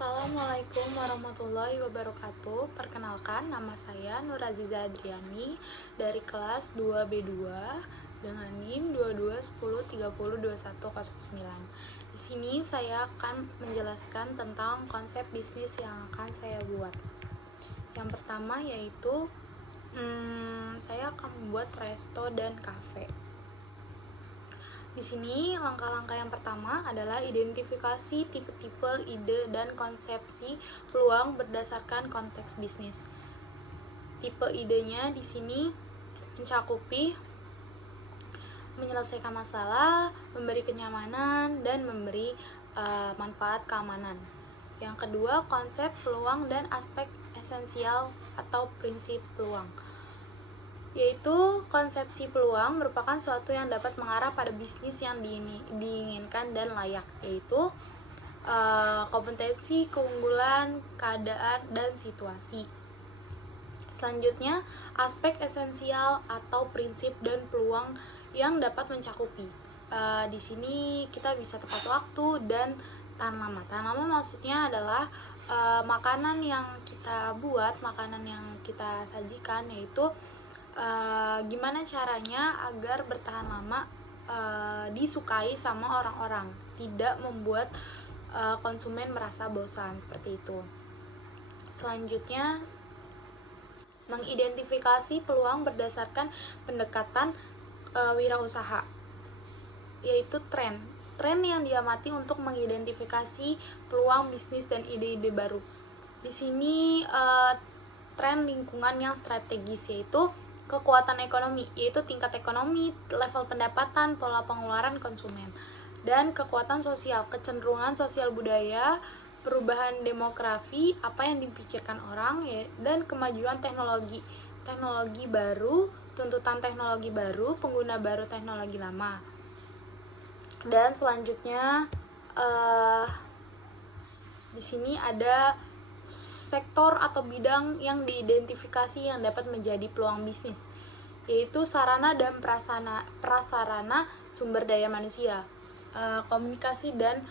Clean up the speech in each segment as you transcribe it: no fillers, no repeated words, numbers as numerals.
Assalamualaikum warahmatullahi wabarakatuh. Perkenalkan, nama saya Nur Aziza Adriani dari kelas 2B2 dengan NIM 2210302109. Di sini saya akan menjelaskan tentang konsep bisnis yang akan saya buat. Yang pertama yaitu saya akan membuat resto dan kafe. Di sini langkah-langkah yang pertama adalah identifikasi tipe-tipe ide dan konsepsi peluang berdasarkan konteks bisnis. Tipe idenya di sini mencakupi menyelesaikan masalah, memberi kenyamanan, dan memberi manfaat keamanan. Yang kedua, konsep peluang dan aspek esensial atau prinsip peluang, yaitu konsepsi peluang merupakan suatu yang dapat mengarah pada bisnis yang diinginkan dan layak, yaitu kompetensi, keunggulan, keadaan, dan situasi. Selanjutnya, aspek esensial atau prinsip dan peluang yang dapat mencakupi. Di sini kita bisa tepat waktu dan tahan lama. Tahan lama maksudnya adalah makanan yang kita buat, makanan yang kita sajikan, yaitu gimana caranya agar bertahan lama, disukai sama orang-orang, tidak membuat konsumen merasa bosan, seperti itu. Selanjutnya, mengidentifikasi peluang berdasarkan pendekatan wirausaha, yaitu tren yang diamati untuk mengidentifikasi peluang bisnis dan ide-ide baru. Di sini tren lingkungan yang strategis, yaitu kekuatan ekonomi, yaitu tingkat ekonomi, level pendapatan, pola pengeluaran konsumen, dan kekuatan sosial, kecenderungan sosial budaya, perubahan demografi, apa yang dipikirkan orang, dan kemajuan teknologi baru, tuntutan teknologi baru, pengguna baru teknologi lama. Dan selanjutnya di sini ada sektor atau bidang yang diidentifikasi yang dapat menjadi peluang bisnis, yaitu sarana dan prasarana sumber daya manusia, komunikasi dan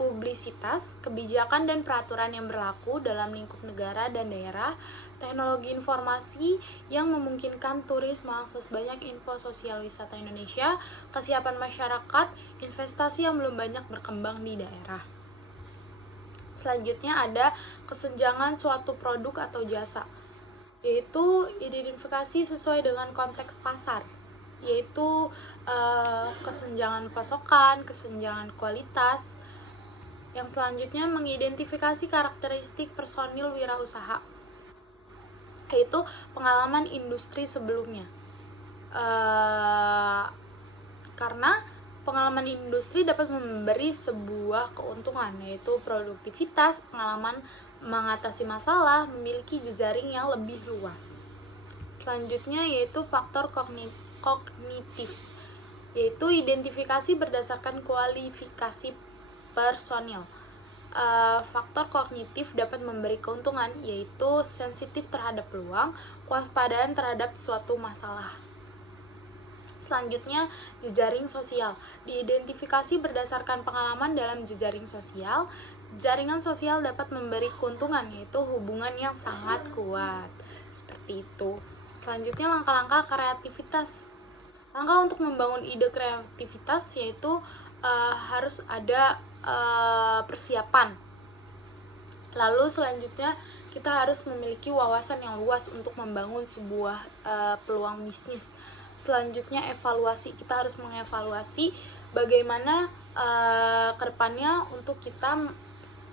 publisitas, kebijakan dan peraturan yang berlaku dalam lingkup negara dan daerah, teknologi informasi yang memungkinkan turis mengakses banyak info sosial wisata Indonesia, kesiapan masyarakat, investasi yang belum banyak berkembang di daerah. Selanjutnya ada kesenjangan suatu produk atau jasa, yaitu identifikasi sesuai dengan konteks pasar, yaitu kesenjangan pasokan, kesenjangan kualitas. Yang selanjutnya, mengidentifikasi karakteristik personil wirausaha, yaitu pengalaman industri sebelumnya, karena pengalaman industri dapat memberi sebuah keuntungan, yaitu produktivitas, pengalaman mengatasi masalah, memiliki jejaring yang lebih luas. Selanjutnya yaitu faktor kognitif, yaitu identifikasi berdasarkan kualifikasi personil. Faktor kognitif dapat memberi keuntungan, yaitu sensitif terhadap peluang, kewaspadaan terhadap suatu masalah. Selanjutnya, jejaring sosial diidentifikasi berdasarkan pengalaman dalam jejaring sosial. Jaringan sosial dapat memberi keuntungan, yaitu hubungan yang sangat kuat, seperti itu. Selanjutnya, langkah-langkah kreativitas. Langkah untuk membangun ide kreativitas yaitu harus ada persiapan. Lalu selanjutnya, kita harus memiliki wawasan yang luas untuk membangun sebuah peluang bisnis. Selanjutnya, evaluasi. Kita harus mengevaluasi bagaimana kedepannya untuk kita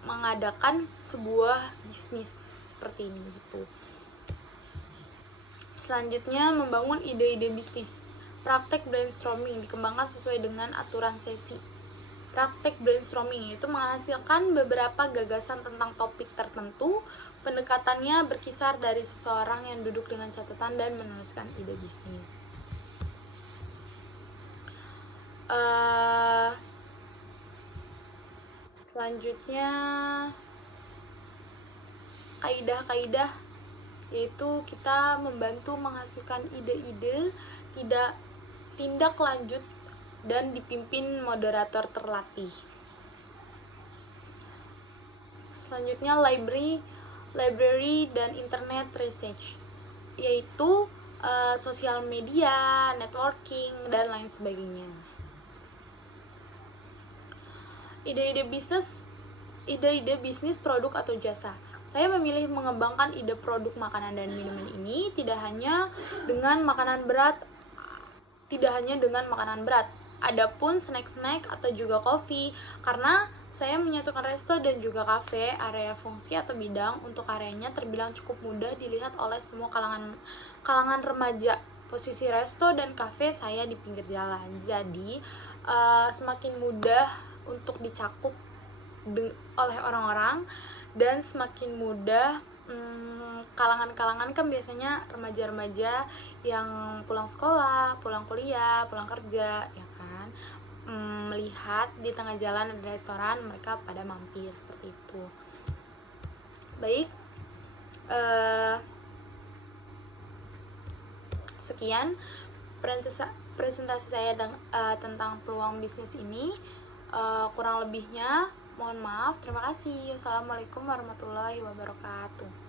mengadakan sebuah bisnis seperti ini gitu. Selanjutnya, membangun ide-ide bisnis. Praktek brainstorming dikembangkan sesuai dengan aturan sesi. Praktek brainstorming itu menghasilkan beberapa gagasan tentang topik tertentu. Pendekatannya berkisar dari seseorang yang duduk dengan catatan dan menuliskan ide bisnis. Selanjutnya, kaidah-kaidah, yaitu kita membantu menghasilkan ide-ide, tindak lanjut, dan dipimpin moderator terlatih. Selanjutnya library dan internet research, yaitu sosial media, networking, dan lain sebagainya. Ide-ide bisnis produk atau jasa. Saya memilih mengembangkan ide produk makanan dan minuman ini tidak hanya dengan makanan berat, adapun snack-snack atau juga kopi, karena saya menyatukan resto dan juga kafe, area fungsi atau bidang untuk areanya terbilang cukup mudah dilihat oleh semua kalangan remaja. Posisi resto dan kafe saya di pinggir jalan, jadi semakin mudah untuk dicakup oleh orang-orang, dan semakin mudah kalangan-kalangan kan biasanya remaja-remaja yang pulang sekolah, pulang kuliah, pulang kerja, ya kan, melihat di tengah jalan ada restoran, mereka pada mampir seperti itu. Baik, sekian presentasi saya tentang peluang bisnis ini. Kurang lebihnya mohon maaf. Terima kasih. Wassalamualaikum warahmatullahi wabarakatuh.